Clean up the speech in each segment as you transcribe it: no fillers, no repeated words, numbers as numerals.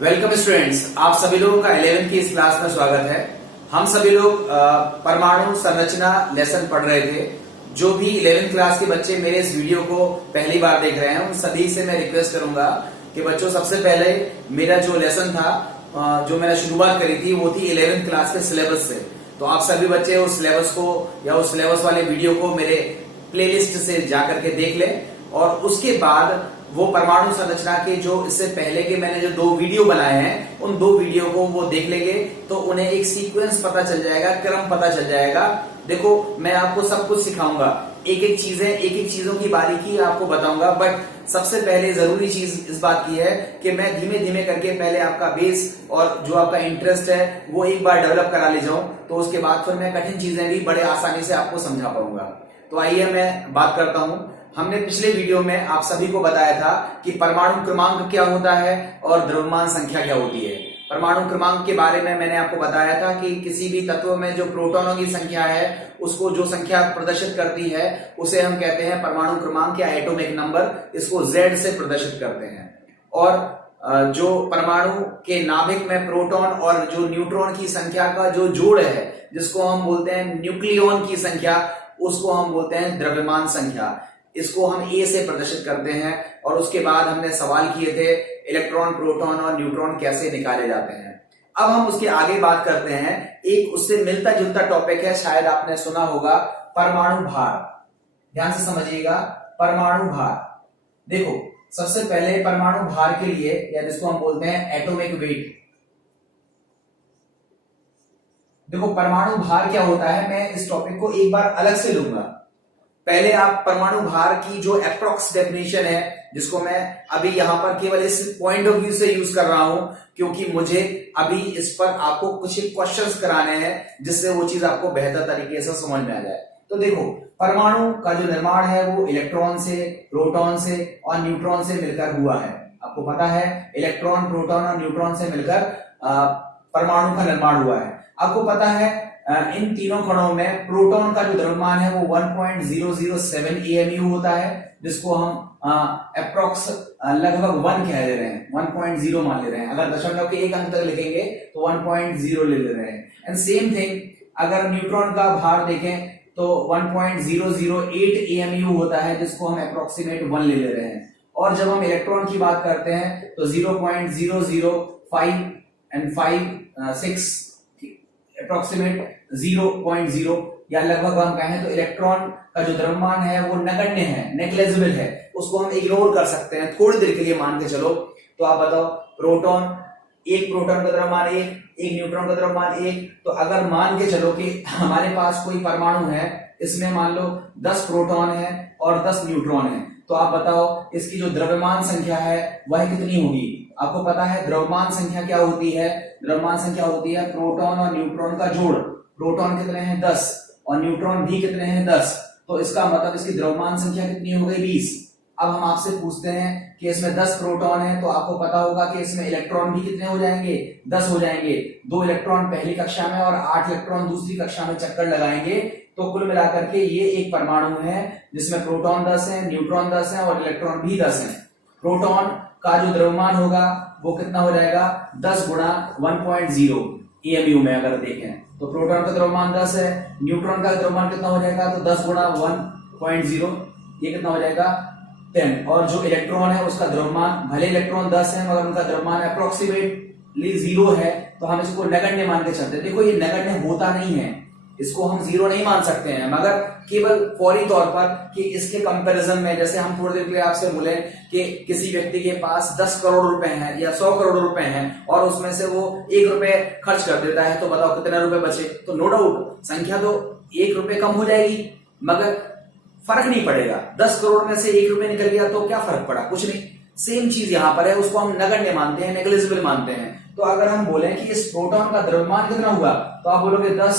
Welcome students, आप सभी लोगों का 11वीं की इस क्लास में स्वागत है। हम सभी लोग परमाणु संरचना लेसन पढ़ रहे थे। जो भी 11वीं क्लास के बच्चे मेरे इस वीडियो को पहली बार देख रहे हैं उन सभी से मैं रिक्वेस्ट करूंगा कि बच्चों, सबसे पहले मेरा जो लेसन था, जो मैंने शुरुआत करी थी, वो थी 11वीं क्लास के सिलेबस से। तो आप सभी बच्चे उस सिलेबस को या उस सिलेबस वाले वीडियो को मेरे प्लेलिस्ट से जाकर के देख लें, और उसके बाद वो परमाणु संरचना के जो इससे पहले के मैंने जो 2 वीडियो बनाए हैं उन 2 वीडियो को वो देख लेंगे तो उन्हें एक सीक्वेंस पता चल जाएगा, क्रम पता चल जाएगा। देखो, मैं आपको सब कुछ सिखाऊंगा, एक एक चीजों की बारीकी आपको बताऊंगा। बट सबसे पहले जरूरी चीज इस बात की है कि मैं धीमे धीमे करके पहले आपका बेस और जो आपका इंटरेस्ट है वो एक बार डेवलप करा ले जाऊं, तो उसके बाद फिर मैं कठिन चीजें भी बड़े आसानी से आपको समझा पाऊंगा। तो आइए मैं बात करता हूं। हमने पिछले वीडियो में आप सभी को बताया था कि परमाणु क्रमांक क्या होता है और द्रव्यमान संख्या क्या होती है। परमाणु क्रमांक के बारे में मैंने आपको बताया था कि किसी भी तत्व में जो प्रोटॉनों की संख्या है उसको जो संख्या प्रदर्शित करती है उसे हम कहते हैं परमाणु क्रमांक या एटॉमिक नंबर। इसको Z से प्रदर्शित करते हैं। और जो परमाणु के नाभिक में प्रोटॉन और जो न्यूट्रॉन की संख्या का जो जोड़ है, जिसको हम बोलते हैं न्यूक्लियॉन की संख्या, उसको हम बोलते हैं द्रव्यमान संख्या। इसको हम A से प्रदर्शित करते हैं। और उसके बाद हमने सवाल किए थे इलेक्ट्रॉन, प्रोटॉन और न्यूट्रॉन कैसे निकाले जाते हैं। अब हम उसके आगे बात करते हैं। एक उससे मिलता जुलता टॉपिक है, शायद आपने सुना होगा, परमाणु भार। ध्यान से समझिएगा, परमाणु भार। देखो, सबसे पहले परमाणु भार के लिए, या जिसको हम बोलते हैं एटॉमिक वेट। देखो, परमाणु भार क्या होता है, मैं इस टॉपिक को एक बार अलग से लूंगा। पहले आप परमाणु भार की जो अप्रॉक्स डेफिनेशन है, जिसको मैं अभी यहां पर केवल इस पॉइंट ऑफ व्यू से यूज कर रहा हूं, क्योंकि मुझे अभी इस पर आपको कुछ क्वेश्चंस कराने हैं जिससे वो चीज आपको बेहतर तरीके से समझ में आ जाए। तो देखो, परमाणु का जो निर्माण है वो इलेक्ट्रॉन से, प्रोटॉन से और न्यूट्रॉन से मिलकर हुआ है। आपको पता है, इलेक्ट्रॉन, प्रोटॉन और न्यूट्रॉन से मिलकर परमाणु का निर्माण हुआ है। आपको पता है, इन तीनों कणों में प्रोटॉन का जो द्रव्यमान है वो 1.007 AMU होता है, जिसको हम अप्रोक्स लगभग 1 कह दे रहे हैं, 1.0 मान ले रहे हैं। अगर दशमलव के एक अंक तक लिखेंगे तो 1.0 ले रहे हैं। एंड सेम थिंग, अगर न्यूट्रॉन का भार देखें तो 1.008 AMU होता है, जिसको हम अप्रोक्सीमेट 1 ले रहे हैं। और जब हम इलेक्ट्रॉन की बात करते हैं तो 0.005 एंड 5.6 अप्रोक्सीमेट 0.0, या लगभग हम कहें तो इलेक्ट्रॉन का जो द्रव्यमान है वो नगण्य है, नेग्लिजिबल है, उसको हम इग्नोर कर सकते हैं थोड़ी देर के लिए मान के चलो। तो आप बताओ, प्रोटॉन, एक प्रोटॉन का द्रव्यमान 1, एक न्यूट्रॉन का द्रव्यमान 1। तो अगर मान के चलो कि हमारे पास कोई परमाणु है, इसमें मान लो 10 प्रोटॉन है और 10 न्यूट्रॉन है, तो आप बताओ इसकी जो द्रव्यमान संख्या है वह कितनी होगी। आपको पता है द्रव्यमान संख्या क्या होती है? द्रव्यमान संख्या होती है प्रोटॉन और न्यूट्रॉन का जोड़। प्रोटॉन कितने हैं? 10 और न्यूट्रॉन भी कितने हैं? 10। तो इसका मतलब इसकी द्रव्यमान संख्या कितनी हो गई? 20। अब हम आपसे पूछते हैं कि इसमें 10 प्रोटॉन है, तो आपको पता होगा कि इसमें इलेक्ट्रॉन भी कितने हो जाएंगे? 10 हो जाएंगे। 2 इलेक्ट्रॉन पहली कक्षा में और 8 इलेक्ट्रॉन दूसरी कक्षा में चक्कर लगाएंगे, तो कुल मिलाकर के ये एक परमाणु है जिसमें प्रोटॉन 10 है, न्यूट्रॉन 10 है और इलेक्ट्रॉन भी 10 है। प्रोटॉन का जो द्रव्यमान होगा वो कितना हो जाएगा? 10 गुणा 1.0 AMU में अगर देखें तो प्रोटॉन का द्रव्यमान 10 है, न्यूट्रॉन का द्रव्यमान कितना हो जाएगा? तो 10 गुणा 1.0, ये कितना हो जाएगा? 10। और जो इलेक्ट्रॉन है उसका द्रव्यमान, भले इलेक्ट्रॉन 10 है मगर उनका द्रव्यमान अप्रोक्सीमेटली 0 है, तो हम इसको नगण्य मान के चलते हैं। देखो, ये नगण्य होता नहीं है, इसको हम 0 नहीं मान सकते हैं, मगर केवल फौरी तौर पर कि इसके कंपैरिजन में, जैसे हम थोड़ी देर के लिए आपसे बोले कि किसी व्यक्ति के पास 10 करोड़ रुपए हैं या 100 करोड़ रुपए हैं और उसमें से वो 1 रुपए खर्च कर देता है, तो बताओ कितने रुपए बचे? तो नो डाउट संख्या तो 1 रुपए कम हो जाएगी, मगर फर्क नहीं पड़ेगा। 10 करोड़ में से 1 रुपए निकल गया तो क्या फर्क पड़ा? कुछ नहीं। सेम चीज यहां पर है, उसको हम नगण्य मानते हैं, नेग्लिजिबल मानते हैं। तो अगर हम बोले कि इस प्रोटॉन का द्रव्यमान कितना हुआ, तो आप बोलोगे 10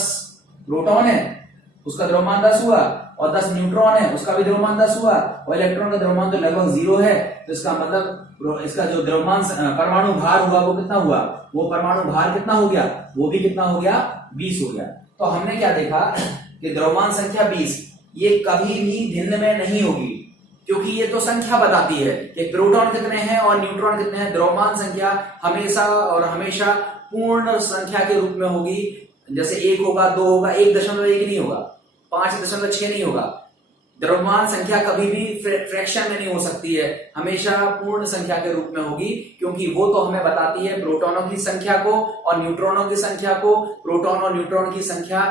प्रोटॉन है, उसका द्रव्यमान 10 हुआ, और 10 न्यूट्रॉन है, उसका भी द्रव्यमान 10 हुआ, और इलेक्ट्रॉन का द्रव्यमान तो लगभग 0 है। तो इसका मतलब इसका जो द्रव्यमान परमाणु भार हुआ वो कितना हुआ? वो परमाणु भार कितना हो गया? वो भी कितना हो गया? 20 हो गया। तो हमने क्या देखा कि द्रव्यमान संख्या 20 ये कभी भी भिन्न में नहीं होगी। क्योंकि ये तो संख्या बताती है कि प्रोटॉन कितने हैं और न्यूट्रॉन कितने हैं। द्रव्यमान संख्या हमेशा और हमेशा पूर्ण संख्या के रूप में होगी। जैसे 1 होगा, 2 होगा, 1.1 नहीं होगा, 5.6 नहीं होगा। द्रव्यमान संख्या कभी भी फ्रैक्शन में नहीं हो सकती है, हमेशा पूर्ण संख्या के रूप में होगी, क्योंकि वो तो हमें बताती है प्रोटॉनों की संख्या को और न्यूट्रॉनों की संख्या को। प्रोटॉन और न्यूट्रॉन की संख्या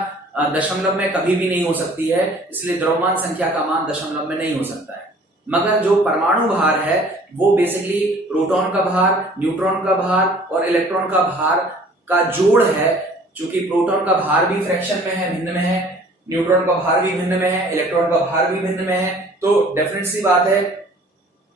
दशमलव में कभी भी नहीं हो सकती है, इसलिए द्रव्यमान संख्या का मान दशमलव में नहीं हो सकता है। मगर जो परमाणु भार है वो बेसिकली प्रोटॉन का भार, न्यूट्रॉन का भार और इलेक्ट्रॉन का भार का जोड़ है। चूंकि प्रोटॉन का भार भी फ्रैक्शन में है, भिन्न में है, न्यूट्रॉन का भार भी भिन्न में है, इलेक्ट्रॉन का भार भी भिन्न में है, तो डेफिनेट सी बात है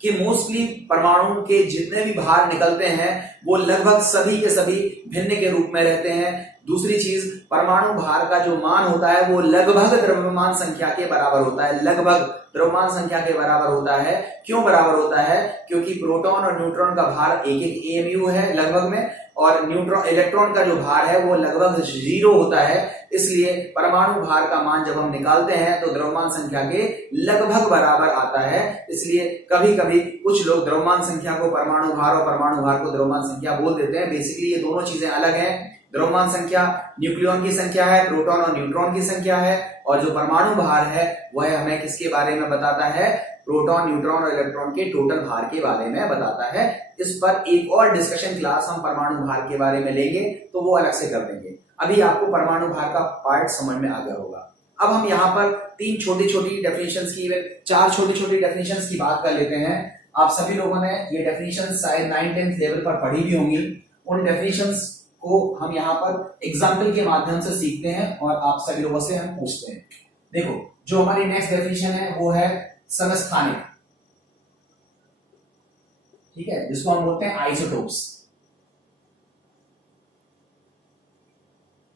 कि मोस्टली परमाणु के जितने भी भार निकलते हैं वो लगभग सभी के सभी भिन्न के रूप में रहते हैं। दूसरी चीज, परमाणु भार का जो मान होता है वो लगभग द्रव्यमान संख्या के बराबर होता है, लगभग द्रव्यमान संख्या के बराबर होता है। क्यों बराबर होता है? क्योंकि प्रोटॉन और न्यूट्रॉन का भार 1-1 AMU है लगभग में, और न्यूट्रॉन इलेक्ट्रॉन का जो भार है वो लगभग 0 होता है। इसलिए परमाणु भार का मान जब हम निकालते हैं तो द्रव्यमान संख्या के लगभग बराबर आता है। इसलिए कभी कभी कुछ लोग द्रव्यमान संख्या को परमाणु भार और परमाणु भार को द्रव्यमान संख्या बोल देते हैं। बेसिकली ये दोनों चीजें अलग हैं। द्रव्यमान संख्या न्यूक्लियॉन की संख्या है, प्रोटॉन और न्यूट्रॉन की संख्या है, और जो परमाणु भार है वह हमें किसके बारे में बताता है? प्रोटॉन, न्यूट्रॉन और इलेक्ट्रॉन के टोटल भार के बारे में बताता है। इस पर एक और डिस्कशन क्लास हम परमाणु भार के बारे में लेंगे, तो वो अलग से कर देंगे। अभी आपको परमाणु भार का पार्ट समझ में आ गया होगा। अब हम यहाँ पर 3 छोटी छोटी डेफिनेशंस की, 4 छोटी छोटी डेफिनेशंस की बात कर लेते हैं। आप सभी लोगों ने ये डेफिनेशंस शायद 9th-10th लेवल पर पढ़ी भी होंगी। उन डेफिनेशंस को हम यहाँ पर एग्जाम्पल के माध्यम से सीखते हैं और आप सभी लोगों से हम पूछते हैं। देखो, जो हमारी नेक्स्ट डेफिनेशन है वो है समस्थानिक, ठीक है, जिसको हम बोलते हैं आइसोटोप्स।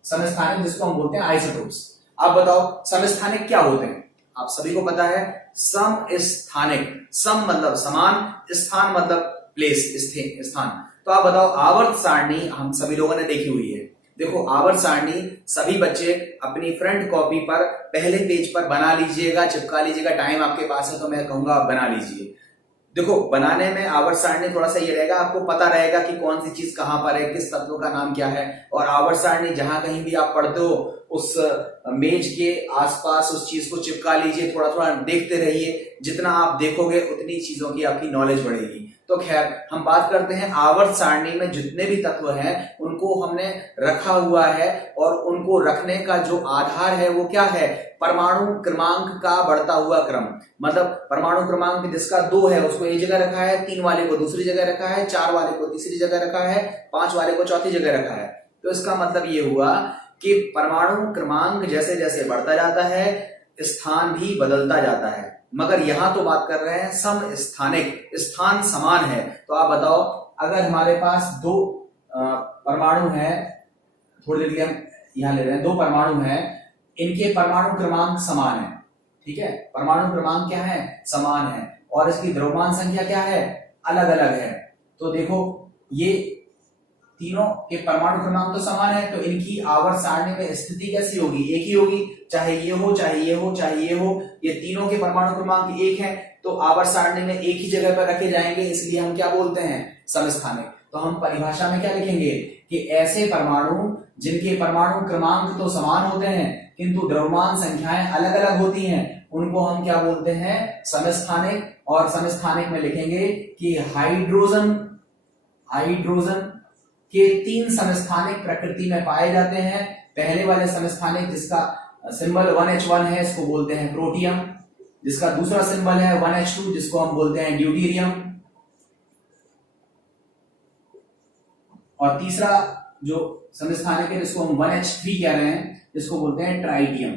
समस्थानिक जिसको हम बोलते हैं आइसोटोप्स। आप बताओ समस्थानिक क्या होते हैं? आप सभी को पता है समस्थानिक, सम मतलब समान, स्थान मतलब प्लेस, स्थान। तो आप बताओ, आवर्त सारणी हम सभी लोगों ने देखी हुई है। देखो, आवर्त सारणी सभी बच्चे अपनी फ्रंट कॉपी पर पहले पेज पर बना लीजिएगा, चिपका लीजिएगा। टाइम आपके पास है तो मैं कहूंगा आप बना लीजिए। देखो, बनाने में आवर्त सारणी थोड़ा सा ये रहेगा, आपको पता रहेगा कि कौन सी चीज कहां पर है, किस तत्व का नाम क्या है। और आवर्त सारणी जहां कहीं भी आप पढ़ते हो उस मेज के आसपास उस चीज को चिपका लीजिए, थोड़ा थोड़ा देखते रहिए। जितना आप देखोगे उतनी चीजों की आपकी नॉलेज बढ़ेगी। तो खैर, हम बात करते हैं आवर्त सारणी में जितने भी तत्व हैं उनको हमने रखा हुआ है, और उनको रखने का जो आधार है वो क्या है? परमाणु क्रमांक का बढ़ता हुआ क्रम। मतलब परमाणु क्रमांक जिसका 2 है उसको एक जगह रखा है, 3 वाले को दूसरी जगह रखा है, 4 वाले को तीसरी जगह रखा है, 5 वाले को चौथी जगह रखा है। तो इसका मतलब ये हुआ कि परमाणु क्रमांक जैसे जैसे बढ़ता जाता है स्थान भी बदलता जाता है। मगर यहां तो बात कर रहे हैं समस्थानिक, स्थान समान है। तो आप बताओ, अगर हमारे पास 2 परमाणु हैं, थोड़ी देर के लिए हम यहां ले रहे हैं, 2 परमाणु हैं, इनके परमाणु क्रमांक समान है, ठीक है, परमाणु क्रमांक क्या है? समान है, और इसकी द्रव्यमान संख्या क्या है? अलग अलग है। तो देखो, ये तीनों के परमाणु क्रमांक तो समान है, तो इनकी आवर्त सारणी में स्थिति कैसी होगी? एक ही होगी, चाहे ये हो, चाहे ये हो, चाहे ये हो। ये तीनों के परमाणु क्रमांक 1 है, तो आवर्त सारणी में एक ही जगह पर रखे जाएंगे, इसलिए हम क्या बोलते हैं? समस्थानिक। तो हम परिभाषा में क्या लिखेंगे कि ऐसे परमाणु जिनके परमाणु क्रमांक तो समान होते हैं किंतु द्रव्यमान संख्याएं अलग अलग होती हैं, उनको हम क्या बोलते हैं? समस्थानिक। और समस्थानिक में लिखेंगे कि हाइड्रोजन के 3 समस्थानिक प्रकृति में पाए जाते हैं। पहले वाले समस्थानिक जिसका सिंबल 1H1 है, इसको बोलते हैं प्रोटियम। जिसका दूसरा सिंबल है 1H2, जिसको हम बोलते हैं ड्यूटेरियम। और तीसरा जो समस्थानिक है जिसको हम 1H3 कह रहे हैं, जिसको बोलते हैं ट्राइटियम।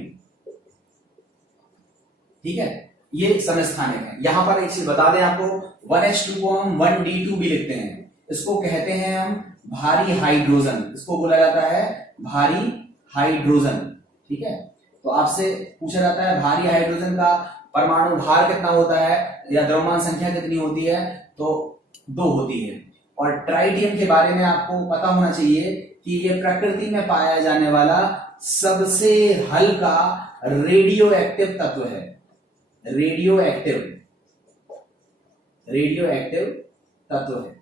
ठीक है, ये समस्थानिक है। यहां पर एक चीज बता दें आपको, 1H2 को हम 1D2 भी लिखते हैं। इसको कहते हैं हम भारी हाइड्रोजन, इसको बोला जाता है भारी हाइड्रोजन। ठीक है, तो आपसे पूछा जाता है भारी हाइड्रोजन का परमाणु भार कितना होता है या द्रव्यमान संख्या कितनी होती है? तो 2 होती है। और ट्राइटियम के बारे में आपको पता होना चाहिए कि ये प्रकृति में पाया जाने वाला सबसे हल्का रेडियो एक्टिव तत्व है। रेडियो एक्टिव, रेडियो एक्टिव तत्व है।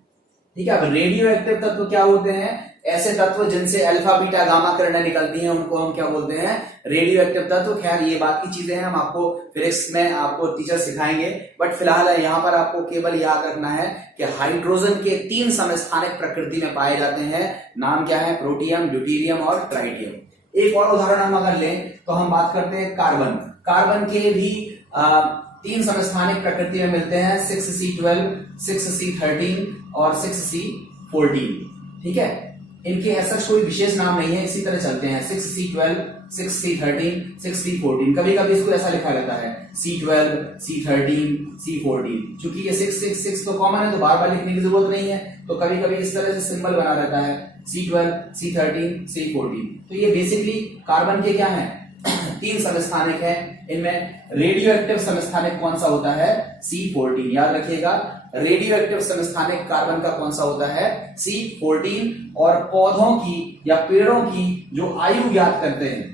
ठीक है, अब रेडियो एक्टिव तत्व क्या होते हैं? ऐसे तत्व जिनसे अल्फा बीटा गामा किरणें निकलती हैं उनको हम क्या बोलते हैं? रेडियो एक्टिव तत्व। खैर ये बाकी चीजें हैं, हम आपको फिजिक्स में आपको टीचर सिखाएंगे, बट फिलहाल यहाँ पर आपको केवल याद रखना है कि हाइड्रोजन के 3 समस्थानिक प्रकृति में पाए जाते हैं। नाम क्या है? प्रोटियम, ड्यूटेरियम और ट्राइटियम। एक और उदाहरण हम अगर लें तो हम बात करते हैं कार्बन। कार्बन के भी 3 समस्थानिक प्रकृति में मिलते हैं, 6C12, 6C13 और 6C14। ठीक है, इनके ऐसा कोई विशेष नाम नहीं है, इसी तरह चलते हैं 6C12, 6C13, 6C14। कभी कभी इसको ऐसा लिखा रहता है C12, C13, C14। चूंकि ये 666 तो कॉमन है तो बार बार लिखने की जरूरत नहीं है, तो कभी कभी इस तरह से सिंबल बना रहता है C12, C13, C14। तो ये बेसिकली कार्बन के क्या है? 3 समस्थानिक है। इनमें रेडियो एक्टिव समस्थानिक कौन सा होता है? C14। याद रखिएगा, रेडियो एक्टिव समस्थानिक कार्बन का कौन सा होता है? C14। और पौधों की या पेड़ों की जो आयु ज्ञात करते हैं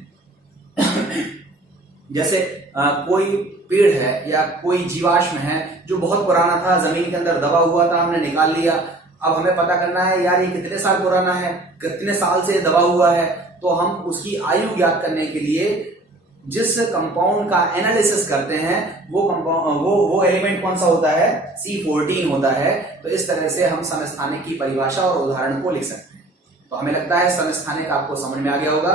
जैसे कोई पेड़ है या कोई जीवाश्म है जो बहुत पुराना था, जमीन के अंदर दबा हुआ था, हमने निकाल लिया। अब हमें पता करना है यार ये कितने साल पुराना है, कितने साल से दबा हुआ है, तो हम उसकी आयु ज्ञात करने के लिए जिस कंपाउंड का एनालिसिस करते हैं वो एलिमेंट कौन सा होता है? C14 होता है। तो इस तरह से हम समस्थानिक की परिभाषा और उदाहरण को लिख सकते हैं। तो हमें लगता है समस्थानिक आपको समझ में आ गया होगा।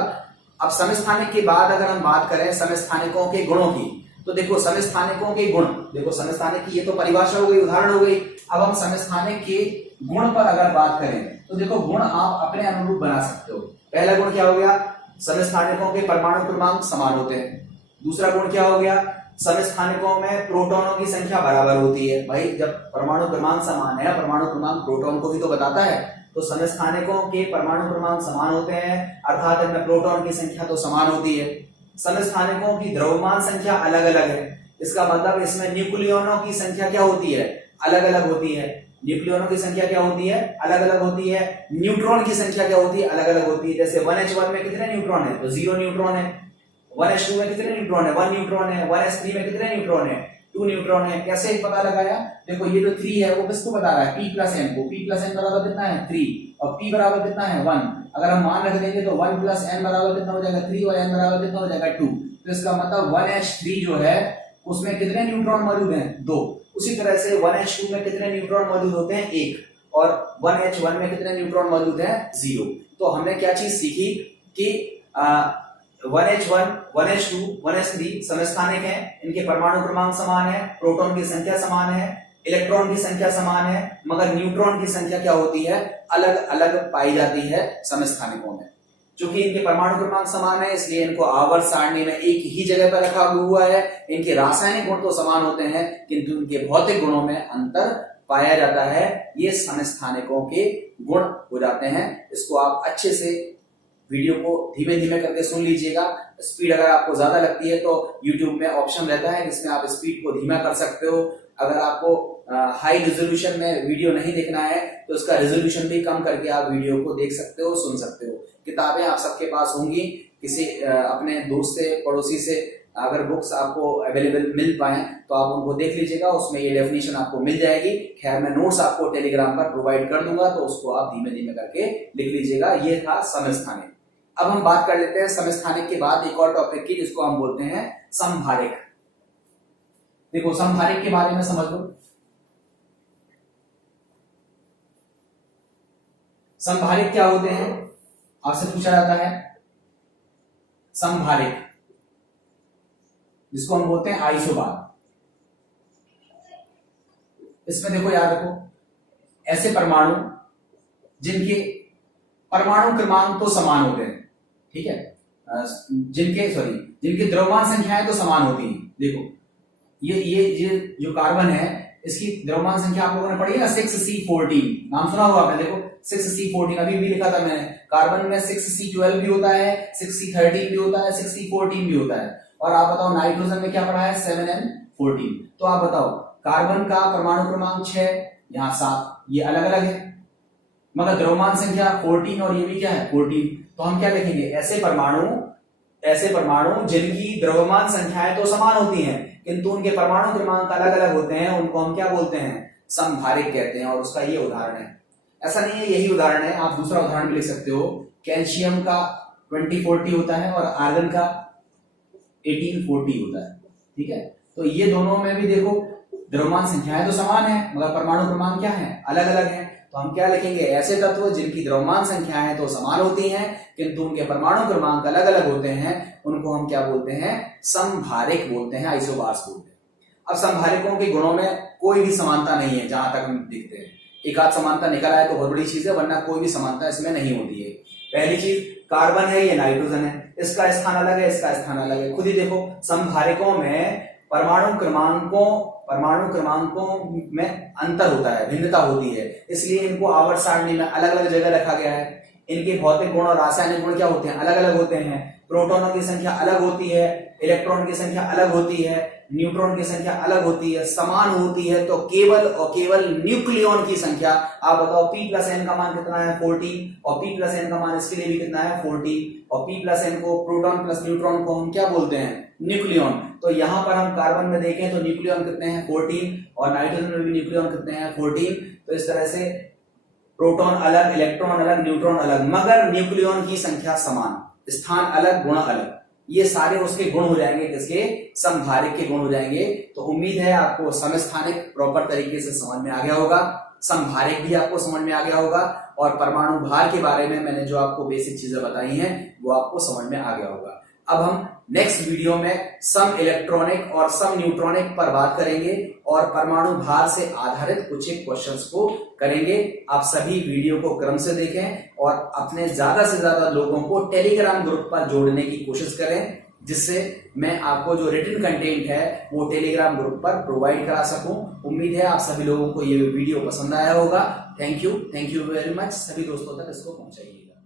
अब समस्थानिक के बाद अगर हम बात करें समस्थानिकों के गुणों की, तो देखो समस्थानिकों के गुण, देखो समस्थानिक की ये तो परिभाषा हो गई, उदाहरण हो गई। अब हम समस्थानिक के गुण पर अगर बात करें तो देखो गुण आप अपने अनुरूप बना सकते हो। पहला गुण क्या हो गया? समस्थानिकों के परमाणु क्रमांक समान होते हैं। दूसरा गुण क्या हो गया? समस्थानिकों में प्रोटॉनों की संख्या बराबर होती है। भाई जब परमाणु क्रमांक समान है, परमाणु क्रमांक प्रोटॉन को भी तो बताता है, तो समस्थानिकों के परमाणु क्रमांक समान होते हैं, अर्थात इनमें प्रोटॉन की संख्या तो समान होती है। समस्थानिकों की द्रव्यमान संख्या अलग अलग है, इसका मतलब इसमें न्यूक्लियनों की संख्या क्या होती है? अलग अलग होती है। न्यूक्लियनों की संख्या क्या होती है? अलग अलग होती है। न्यूट्रॉन की संख्या क्या होती है? अलग अलग होती है। जैसे 1H1 में कितने न्यूट्रॉन है? तो 0 न्यूट्रॉन है। 1H2 में कितने न्यूट्रॉन है? 1 न्यूट्रॉन है। 1S3 में कितने न्यूट्रॉन है? 2 न्यूट्रॉन है। कैसे पता लगाया? देखो ये जो 3 है वो किसको बता रहा है? P प्लस N को। P प्लस N बराबर कितना है? 3। और P बराबर कितना है? 1। अगर हम मान रख देंगे तो 1 प्लस N बराबर कितना हो जाएगा? 3 और N बराबर कितना हो जाएगा? 2। तो इसका मतलब 1H3 जो है उसमें कितने न्यूट्रॉन मौजूद हैं? 2। उसी तरह से 1H2 में कितने न्यूट्रॉन मौजूद होते हैं? 1। और 1H1 में कितने न्यूट्रॉन मौजूद हैं? 0। तो हमने क्या चीज सीखी कि 1H1, 1H2, 1S3 समस्थानिक हैं, इनके परमाणु क्रमांक समान है, प्रोटॉन की संख्या समान है, इलेक्ट्रॉन की संख्या समान है, मगर न्यूट्रॉन की संख्या क्या होती है? अलग अलग पाई जाती है समस्थानिकों में। चूंकि इनके परमाणु क्रमांक समान है इसलिए इनको आवर्त सारणी में एक ही जगह पर रखा हुआ है। इनके रासायनिक गुण तो समान होते हैं किंतु इनके भौतिक गुणों में अंतर पाया जाता है। ये समस्थानिकों के गुण हो जाते हैं। इसको आप अच्छे से वीडियो को धीमे धीमे करके सुन लीजिएगा। स्पीड अगर आपको ज्यादा लगती है तो YouTube में ऑप्शन रहता है जिसमें आप स्पीड को धीमा कर सकते हो। अगर आपको हाई रेजोल्यूशन में वीडियो नहीं देखना है तो उसका रेजोल्यूशन भी कम करके आप वीडियो को देख सकते हो, सुन सकते हो। किताबें आप सबके पास होंगी, किसी अपने दोस्त से, पड़ोसी से अगर बुक्स आपको अवेलेबल मिल पाए तो आप उनको देख लीजिएगा, उसमें ये डेफिनेशन आपको मिल जाएगी। खैर मैं नोट्स आपको टेलीग्राम पर प्रोवाइड कर दूंगा तो उसको आप धीमे धीमे करके लिख लीजिएगा। ये था समस्थानिक। अब हम बात कर लेते हैं समस्थानिक के बाद एक और टॉपिक की जिसको हम बोलते हैं समभारिक। देखो समभारिक के बारे में समझ लो। समभारिक क्या होते हैं आपसे पूछा जाता है। समभारिक जिसको हम बोलते हैं आइसोबार। इसमें देखो याद रखो, ऐसे परमाणु जिनके परमाणु क्रमांक तो समान होते हैं, ठीक है, जिनके द्रव्यमान संख्याएं तो समान होती हैं। देखो ये जो कार्बन है इसकी द्रव्यमान संख्या आप लोगों ने पढ़ी है ना, 6C14 नाम सुना होगा आपने। देखो 6C14 अभी भी लिखा था मैंने। कार्बन में 6C12 भी होता है, 6C13 भी होता है, 6C14 भी होता है। और आप बताओ नाइट्रोजन में क्या पढ़ा है? 7N14। तो आप बताओ कार्बन का परमाणु क्रमांक 6, यहाँ 7, ये अलग अलग है, मगर द्रव्यमान संख्या 14 और ये भी क्या है? 14। तो हम क्या लिखेंगे? ऐसे परमाणु जिनकी द्रव्यमान संख्याएं तो समान होती हैं किंतु उनके परमाणु क्रमांक अलग अलग होते हैं, उनको हम क्या बोलते हैं? समभारिक कहते हैं और उसका ये उदाहरण है। ऐसा नहीं है यही उदाहरण है, आप दूसरा उदाहरण भी लिख सकते हो। कैल्शियम का 2040 होता है और आर्गन का 1840 होता है, ठीक है। तो ये दोनों में भी देखो द्रव्यमान संख्याएं तो समान है मगर परमाणु क्रमांक क्या है, अलग अलग है। तो हम क्या लिखेंगे, ऐसे तत्व जिनकी द्रव्यमान संख्याएं तो समान होती हैं किंतु उनके परमाणु क्रमांक अलग अलग होते हैं, उनको हम क्या बोलते हैं, समभारिक बोलते हैं, आइसोबार्स बोलते हैं। अब समभारिकों के गुणों में कोई भी समानता नहीं है जहां तक हम देखते हैं। एक आध समानता निकल आए तो बहुत बड़ी चीज है, वरना कोई भी समानता इसमें नहीं होती है। पहली चीज, कार्बन है ये नाइट्रोजन है, इसका स्थान अलग है, इसका स्थान अलग है। खुद ही देखो समभारिकों में परमाणु क्रमांकों में अंतर होता है, भिन्नता होती है, इसलिए इनको आवर्त सारणी में अलग अलग जगह रखा गया है। इनके भौतिक गुण और रासायनिक गुण क्या होते हैं, अलग अलग होते हैं। प्रोटॉनों की संख्या अलग होती है, इलेक्ट्रॉन की संख्या अलग होती है, न्यूट्रॉन की संख्या अलग होती है। समान होती है तो केवल और केवल न्यूक्लियॉन की संख्या। आप बताओ P+N का मान कितना है, 14, और P+N का मान इसके लिए भी कितना है, 14, और P+N को, प्रोटॉन प्लस न्यूट्रॉन को हम क्या बोलते हैं, न्यूक्लियॉन। तो यहां पर हम कार्बन में देखें तो न्यूक्लियॉन कितने हैं, 14, और नाइट्रोजन में भी न्यूक्लियॉन कितने हैं, 14। तो इस तरह से प्रोटॉन अलग, इलेक्ट्रॉन अलग, न्यूट्रॉन अलग, मगर न्यूक्लियॉन की संख्या समान, स्थान अलग, गुण अलग। ये सारे उसके गुण हो जाएंगे, किसके, समभारिक के गुण हो जाएंगे। तो उम्मीद है आपको समस्थानिक प्रॉपर तरीके से समझ में आ गया होगा, समभारिक भी आपको समझ में आ गया होगा, और परमाणु भार के बारे में मैंने जो आपको बेसिक चीजें बताई हैं वो आपको समझ में आ गया होगा। अब हम नेक्स्ट वीडियो में सम इलेक्ट्रॉनिक और सम न्यूट्रॉनिक पर बात करेंगे और परमाणु भार से आधारित कुछ एक क्वेश्चंस को करेंगे। आप सभी वीडियो को क्रम से देखें और अपने ज्यादा से ज्यादा लोगों को टेलीग्राम ग्रुप पर जोड़ने की कोशिश करें, जिससे मैं आपको जो रिटन कंटेंट है वो टेलीग्राम ग्रुप पर प्रोवाइड करा सकूं। उम्मीद है आप सभी लोगों को ये वीडियो पसंद आया होगा। Thank you very much. सभी दोस्तों तक इसको पहुंचाइएगा।